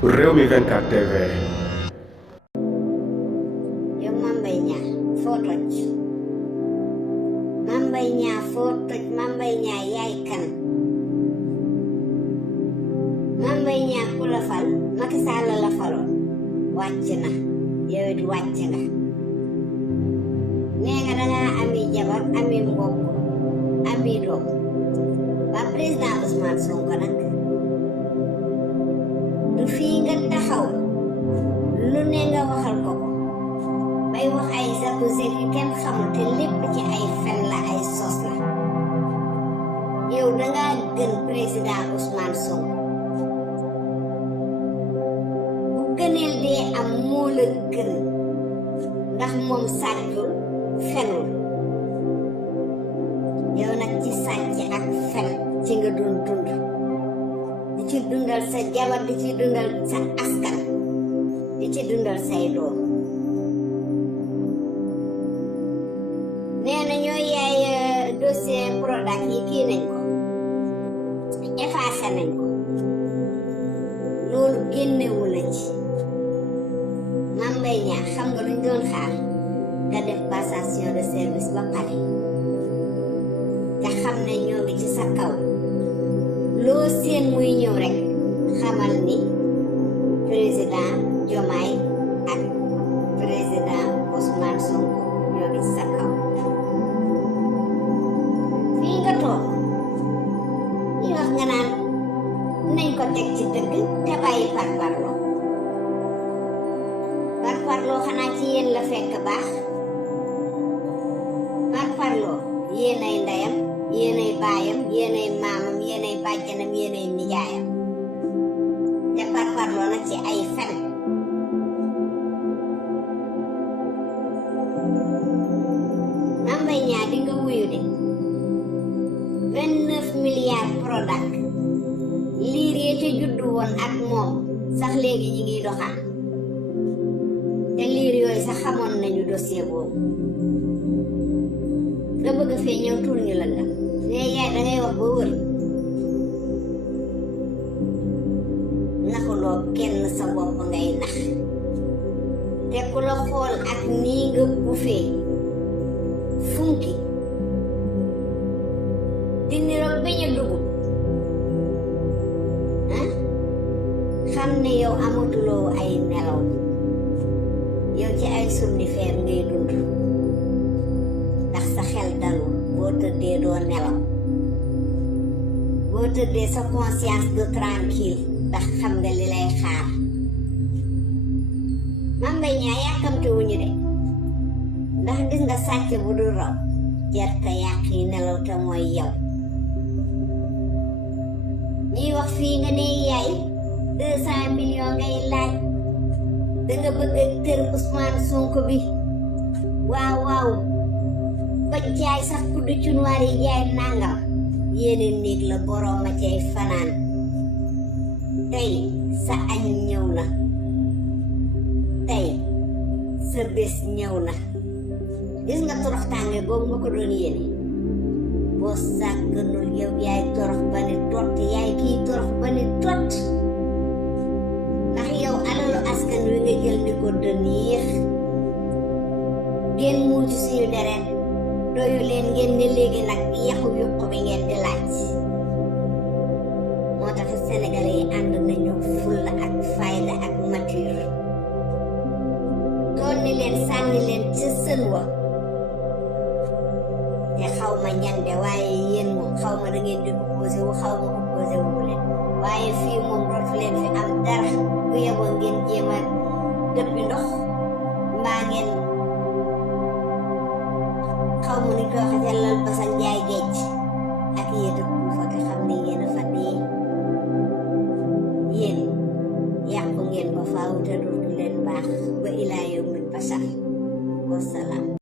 Rewmi 24 TV. yow Mame Mbaye Niang foo toj Mame Mbaye Niang foo toj Mame Mbaye Niang yaay kan Mame Mbaye Niang ku la fal Macky Sall la faloon wàcc na yow it wàcc nga nee nga dangaa ami jabar ami mbokk ami doom waa président Ousmane Sonko nag du fii nga taxaw lu ne nga waxal ko bay wax ay accusé yu kenn xamul te lépp ci ay fen la ay sos la yow dangaa gën président Ousmane Sonko bu gëneel dee am moo la gën ndax moom sàccul fenul yow nag ci sàcc ak fen ci nga doon dund di ci dundal sa jabar di ci dundal sa askan di ci dundal say doom nee na ñooy yaay dossier Prodac yi kii nañ ko effacé nañ ko loolu génnewu la ci Mame Mbaye Niang xam nga luñ doon xaar nga def passation de service ba pare te xam ne ñoo ngi ci sa kaw loo seen muy ñëw rek xamal ni président Diomaye ak président Ousmane Sonko ñoo ngi ci sa kaw fii nga toog ñi wax nga naan nañ ko teg ci dëgg te bàyyi parparloo parparloo xanaa ci yéen la fekk baax parparloo yéenay ndeyam yéenay baayam yéenay maamam yéenay bàjjanam yéenay nijaayam te parparloo nag ci ay fen Mame Mbaye Niang di nga wuyu de 29 milliards Prodac liir yee ca juddu woon ak moom sax léegi ñi ngi doxaan te liir yooyu sax xamoon nañu dossier boobu nga bëgg fee ñëw tur ñu la nga ne yaay dangay wax ba wër naxuloo kenn sa bopp ngay nax te ku la xool ak nii nga bufee funki di niroog bañ a dugub xam ne yow amatuloo ay nelaw yow ci ay somnifère ngay dund ndax sa xel dalul boo tëddee doo nelaw boo tëddee sa conscience du tranquille ndax xam nga li lay xaar Mame Mbaye Niang yàkkamte wuñu de ndax gis nga sàcc bu dul raw jarte yàq yi nelaw te mooy yow ñuy wax fii nga ne yaay 200 millions ngay laaj danga bëgg a tër Ousmane Sonko bi waaw ba jaay sax kuddu cunuwaar yi jaay nangam yéene néeg la boroom a cay fanaan tey sa añ ñëw na tey sa bés ñëw na gis nga torox tànge boobu nga ko doon yéene boo sàgganul yow yaay torox ba ni tot yaay kii torox ba ni tot ndax yow alalu askan wi nga jël ni ko dëniix ngeen muucu suñu deret doyu leen ngeen ne léegi nag yaxu yuq bi ngeen di laaj moo tax sénégalais yi ànd nañu fulla ak fayda ak mature doon ni leen sànni leen ci sën wa te xaw ma ñande waaye yéen moom xaw ma da ngeen di opposé wu xaw ma opposé wu leen waaye fii moom dootu leen fi am dara bu yeboo ngeen jéem a dëppi